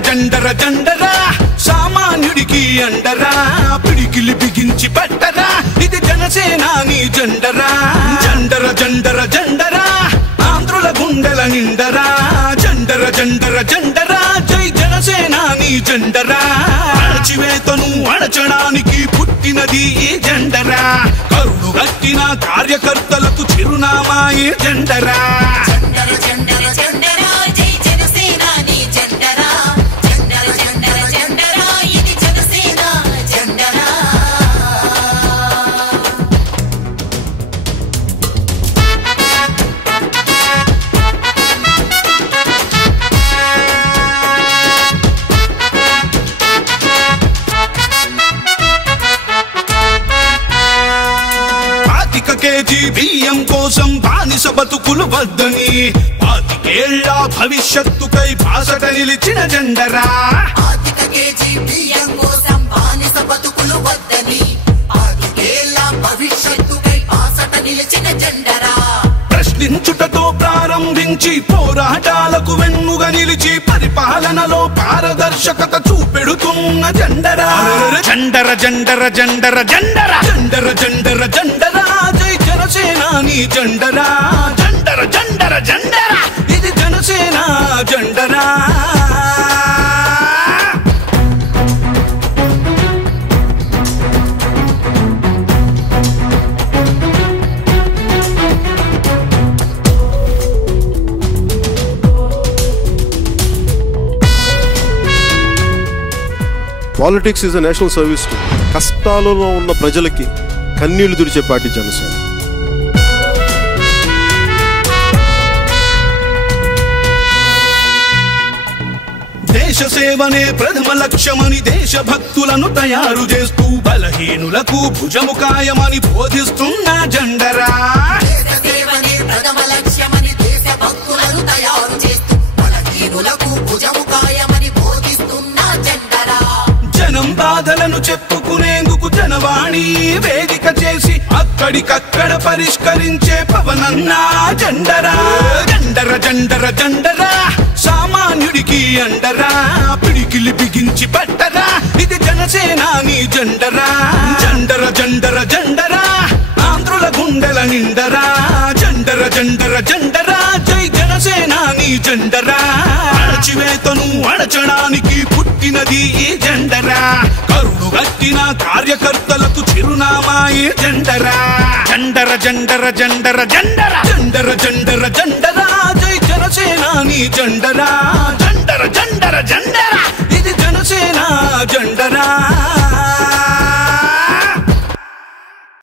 జండర జండరా సామాన్యుడికి అండరా పిడికిలి బిగించి పట్టరా ఇది జనసేనాని జెండరా జండర జండర జండరా ఆంధ్రుల గుండెల నిండరా జండర జండర జండరా జై జనసేనాని జెండరా అణచివేతను అణచడానికి పుట్టినది ఈ జెండరా కరుడు గట్టిన కార్యకర్తలకు చిరునామా ఈ జెండరా కేజీ బియ్యం కోసం బానిస బతుకులు వద్దని 25 ఏళ్ల భవిష్యత్తుకై బాసట నిలిచిన జెండరా కేజీ బియ్యం కోసం బానిస బతుకులు వద్దని 25 ఏళ్ల భవిష్యత్తుకై బాసట నిలిచిన జెండరా ప్రశ్నించుటతో ప్రారంభించి పోరాటాలకు వెన్నుగా నిలిచి పరిపాలనలో పారదర్శకత చూపెడుతున్న జెండరా జండర జండర జండర జండర జండర జండర జండరా జై జనసేనాని జెండరా జండర జండర జండరా ఇది జనసేన జెండరా politics is a national service to కష్టాలలో ఉన్న ప్రజలకి కన్నీళ్లు తుడిచే పార్టీ జనసేన దేశ సేవనే ప్రథమ లక్ష్యమని దేశభక్తులను తయారు చేస్తూ బలహీనులకు భుజము కాయమని బోధిస్తున్న జెండరా ప్రథమ లక్ష్యమని దేశభక్తులను తయారు చేస్తూ బలహీనులకు భుజము కాయమని బోధిస్తున్న జెండరా జనం బాధలను చెప్పుకునేందుకు జనవాణి వేదిక చేసి అక్కడికక్కడ పరిష్కరించే పవనన్నా జెండరా జండర జండర జండరా సామాన్యుడికి అండరా పిడికిలి బిగించి పట్టరా ఇది జనసేనాని జెండరా జండర జండర జండరా ఆంధ్రుల గుండెల నిండరా జండర జండర జండరా జై జనసేనాని జెండరా అణచివేతను అణచడానికి పుట్టినది ఈ జెండరా కరుడు గట్టిన కార్యకర్తలకు చిరునామా ఈ జెండరా జండర జండర జండర జండర జండర జండర జండరా జై జనసేనాని జెండరా